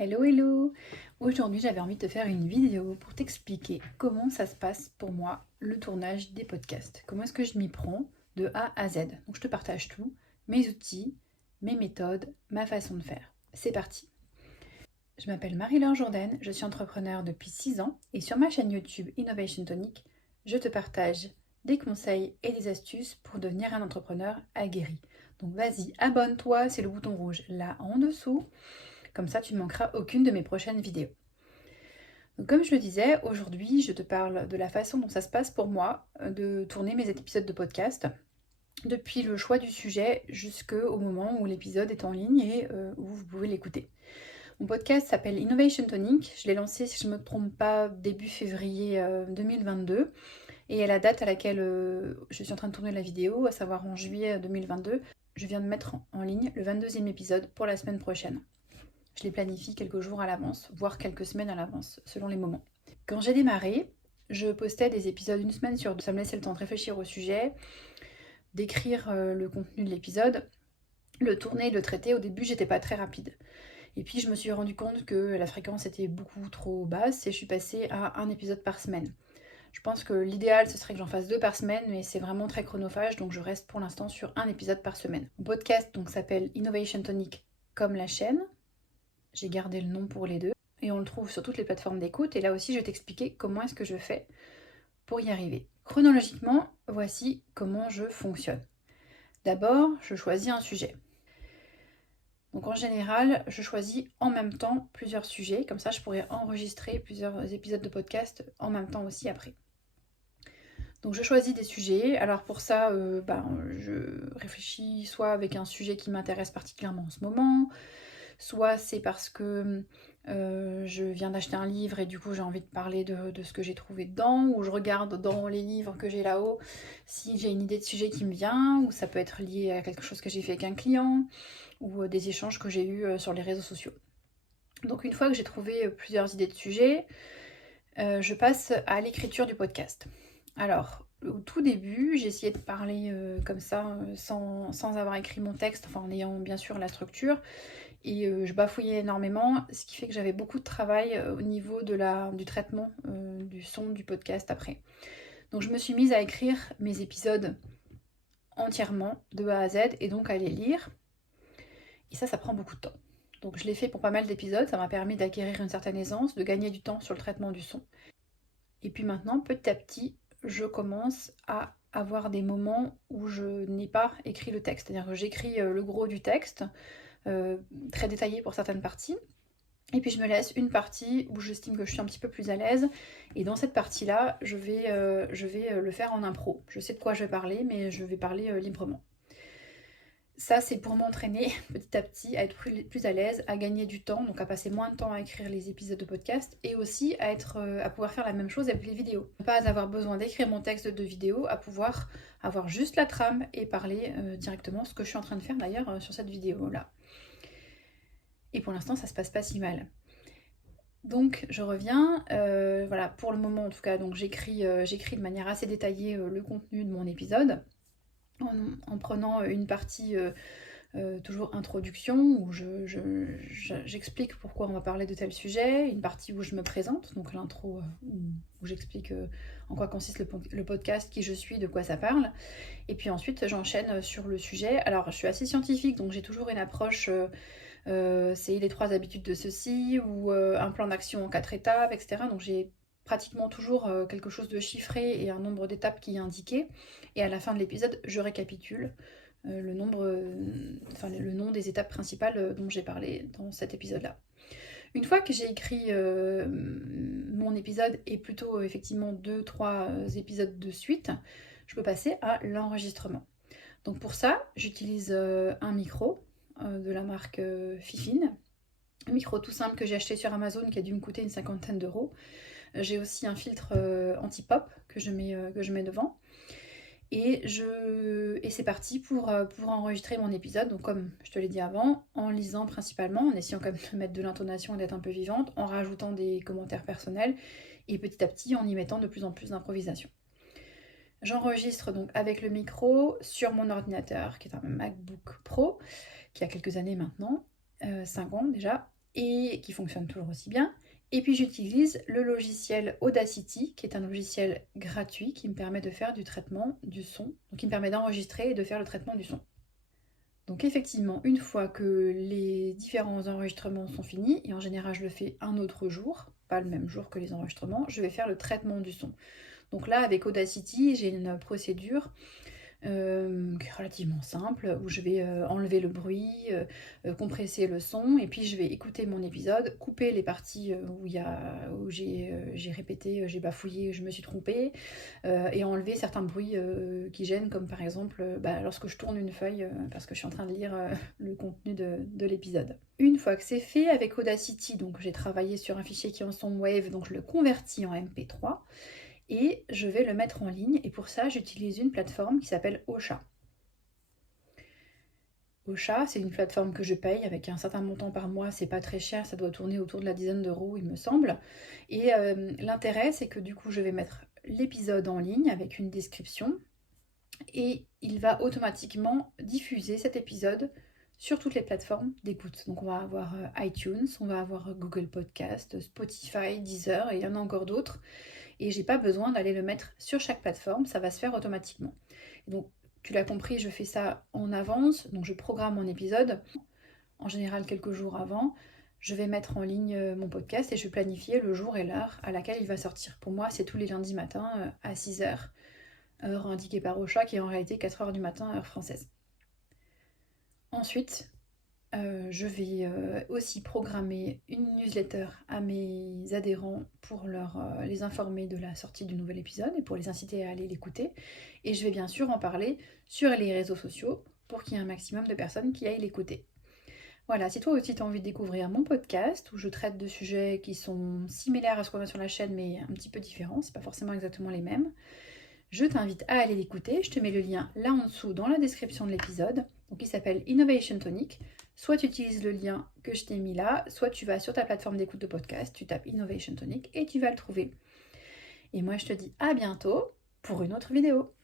Hello hello! Aujourd'hui j'avais envie de te faire une vidéo pour t'expliquer comment ça se passe pour moi le tournage des podcasts. Comment est-ce que je m'y prends de A à Z. Donc je te partage tout, mes outils, mes méthodes, ma façon de faire. C'est parti! Je m'appelle Marie-Laure Jourdain, je suis entrepreneur depuis 6 ans et sur ma chaîne YouTube Innovation Tonic, je te partage des conseils et des astuces pour devenir un entrepreneur aguerri. Donc vas-y, abonne-toi, c'est le bouton rouge là en dessous. Comme ça, tu ne manqueras aucune de mes prochaines vidéos. Donc, comme je le disais, aujourd'hui, je te parle de la façon dont ça se passe pour moi de tourner mes épisodes de podcast, depuis le choix du sujet jusqu'au moment où l'épisode est en ligne et où vous pouvez l'écouter. Mon podcast s'appelle Innovation Tonic. Je l'ai lancé, si je ne me trompe pas, début février 2022. Et à la date à laquelle je suis en train de tourner la vidéo, à savoir en juillet 2022, je viens de mettre en ligne le 22e épisode pour la semaine prochaine. Je les planifie quelques jours à l'avance, voire quelques semaines à l'avance, selon les moments. Quand j'ai démarré, je postais des épisodes une semaine sur deux. Ça me laissait le temps de réfléchir au sujet, d'écrire le contenu de l'épisode, le tourner, le traiter. Au début, j'étais pas très rapide. Et puis, je me suis rendu compte que la fréquence était beaucoup trop basse et je suis passée à un épisode par semaine. Je pense que l'idéal, ce serait que j'en fasse 2 par semaine, mais c'est vraiment très chronophage, donc je reste pour l'instant sur un épisode par semaine. Mon podcast donc s'appelle Innovation Tonic comme la chaîne. J'ai gardé le nom pour les deux. Et on le trouve sur toutes les plateformes d'écoute. Et là aussi, je vais t'expliquer comment est-ce que je fais pour y arriver. Chronologiquement, voici comment je fonctionne. D'abord, je choisis un sujet. Donc en général, je choisis en même temps plusieurs sujets. Comme ça, je pourrais enregistrer plusieurs épisodes de podcast en même temps aussi après. Donc je choisis des sujets. Alors pour ça, je réfléchis soit avec un sujet qui m'intéresse particulièrement en ce moment, soit c'est parce que je viens d'acheter un livre et du coup j'ai envie de parler de ce que j'ai trouvé dedans, ou je regarde dans les livres que j'ai là-haut si j'ai une idée de sujet qui me vient, ou ça peut être lié à quelque chose que j'ai fait avec un client, ou des échanges que j'ai eus sur les réseaux sociaux. Donc une fois que j'ai trouvé plusieurs idées de sujets, je passe à l'écriture du podcast. Alors, au tout début, j'ai essayé de parler comme ça, sans avoir écrit mon texte, enfin en ayant bien sûr la structure, et je bafouillais énormément, ce qui fait que j'avais beaucoup de travail au niveau du traitement du son du podcast après. Donc je me suis mise à écrire mes épisodes entièrement, de A à Z, et donc à les lire, et ça prend beaucoup de temps. Donc je l'ai fait pour pas mal d'épisodes, ça m'a permis d'acquérir une certaine aisance, de gagner du temps sur le traitement du son. Et puis maintenant, petit à petit, je commence à avoir des moments où je n'ai pas écrit le texte. C'est-à-dire que j'écris le gros du texte, très détaillé pour certaines parties. Et puis je me laisse une partie où j'estime que je suis un petit peu plus à l'aise. Et dans cette partie-là, je vais le faire en impro. Je sais de quoi je vais parler, mais je vais parler librement. Ça, c'est pour m'entraîner petit à petit à être plus à l'aise, à gagner du temps, donc à passer moins de temps à écrire les épisodes de podcast, et aussi à pouvoir faire la même chose avec les vidéos. Ne pas avoir besoin d'écrire mon texte de vidéo, à pouvoir avoir juste la trame et parler directement, ce que je suis en train de faire d'ailleurs sur cette vidéo-là. Et pour l'instant, ça se passe pas si mal. Donc je reviens, voilà, pour le moment en tout cas, donc j'écris de manière assez détaillée le contenu de mon épisode, en prenant une partie toujours introduction, où j'explique pourquoi on va parler de tel sujet, une partie où je me présente, donc l'intro où j'explique en quoi consiste le podcast, qui je suis, de quoi ça parle, et puis ensuite j'enchaîne sur le sujet. Alors je suis assez scientifique, donc j'ai toujours une approche, c'est les 3 habitudes de ceci, ou un plan d'action en 4 étapes, etc. Donc j'ai pratiquement toujours quelque chose de chiffré et un nombre d'étapes qui est indiqué, et à la fin de l'épisode je récapitule le nom des étapes principales dont j'ai parlé dans cet épisode-là. Une fois que j'ai écrit mon épisode, et plutôt effectivement 2-3 épisodes de suite, je peux passer à l'enregistrement. Donc pour ça, j'utilise un micro de la marque Fifine, un micro tout simple que j'ai acheté sur Amazon qui a dû me coûter une 50aine d'euros. J'ai aussi un filtre anti-pop que je mets devant. Et c'est parti pour enregistrer mon épisode. Donc comme je te l'ai dit avant, en lisant principalement, en essayant quand même de mettre de l'intonation et d'être un peu vivante, en rajoutant des commentaires personnels, et petit à petit en y mettant de plus en plus d'improvisation. J'enregistre donc avec le micro sur mon ordinateur, qui est un MacBook Pro, qui a quelques années maintenant, 5 ans déjà. et qui fonctionne toujours aussi bien. Et puis j'utilise le logiciel Audacity, qui est un logiciel gratuit qui me permet de faire du traitement du son, donc qui me permet d'enregistrer et de faire le traitement du son. Donc effectivement, une fois que les différents enregistrements sont finis, et en général je le fais un autre jour, pas le même jour que les enregistrements, je vais faire le traitement du son. Donc là, avec Audacity, j'ai une procédure qui est relativement simple, où je vais enlever le bruit, compresser le son, et puis je vais écouter mon épisode, couper les parties où j'ai répété, j'ai bafouillé, je me suis trompée, et enlever certains bruits qui gênent, comme par exemple lorsque je tourne une feuille parce que je suis en train de lire le contenu de l'épisode. Une fois que c'est fait avec Audacity, donc j'ai travaillé sur un fichier qui est en son Wave, donc je le convertis en MP3, et je vais le mettre en ligne, et pour ça j'utilise une plateforme qui s'appelle Ocha. Ocha, c'est une plateforme que je paye avec un certain montant par mois, c'est pas très cher, ça doit tourner autour de la dizaine d'euros il me semble, et l'intérêt c'est que du coup je vais mettre l'épisode en ligne avec une description, et il va automatiquement diffuser cet épisode sur toutes les plateformes d'écoute. Donc on va avoir iTunes, on va avoir Google Podcast, Spotify, Deezer, et il y en a encore d'autres, et j'ai pas besoin d'aller le mettre sur chaque plateforme, ça va se faire automatiquement. Et donc tu l'as compris, je fais ça en avance, donc je programme mon épisode, en général quelques jours avant, je vais mettre en ligne mon podcast et je vais planifier le jour et l'heure à laquelle il va sortir. Pour moi, c'est tous les lundis matins à 6h, heure indiquée par Ocha, qui est en réalité 4h du matin, heure française. Ensuite, je vais aussi programmer une newsletter à mes adhérents pour les informer de la sortie du nouvel épisode et pour les inciter à aller l'écouter. Et je vais bien sûr en parler sur les réseaux sociaux pour qu'il y ait un maximum de personnes qui aillent l'écouter. Voilà, si toi aussi tu as envie de découvrir mon podcast où je traite de sujets qui sont similaires à ce qu'on a sur la chaîne mais un petit peu différents, c'est pas forcément exactement les mêmes, je t'invite à aller l'écouter. Je te mets le lien là en dessous dans la description de l'épisode. Donc il s'appelle Innovation Tonic. Soit tu utilises le lien que je t'ai mis là, soit tu vas sur ta plateforme d'écoute de podcast, tu tapes Innovation Tonic et tu vas le trouver. Et moi je te dis à bientôt pour une autre vidéo.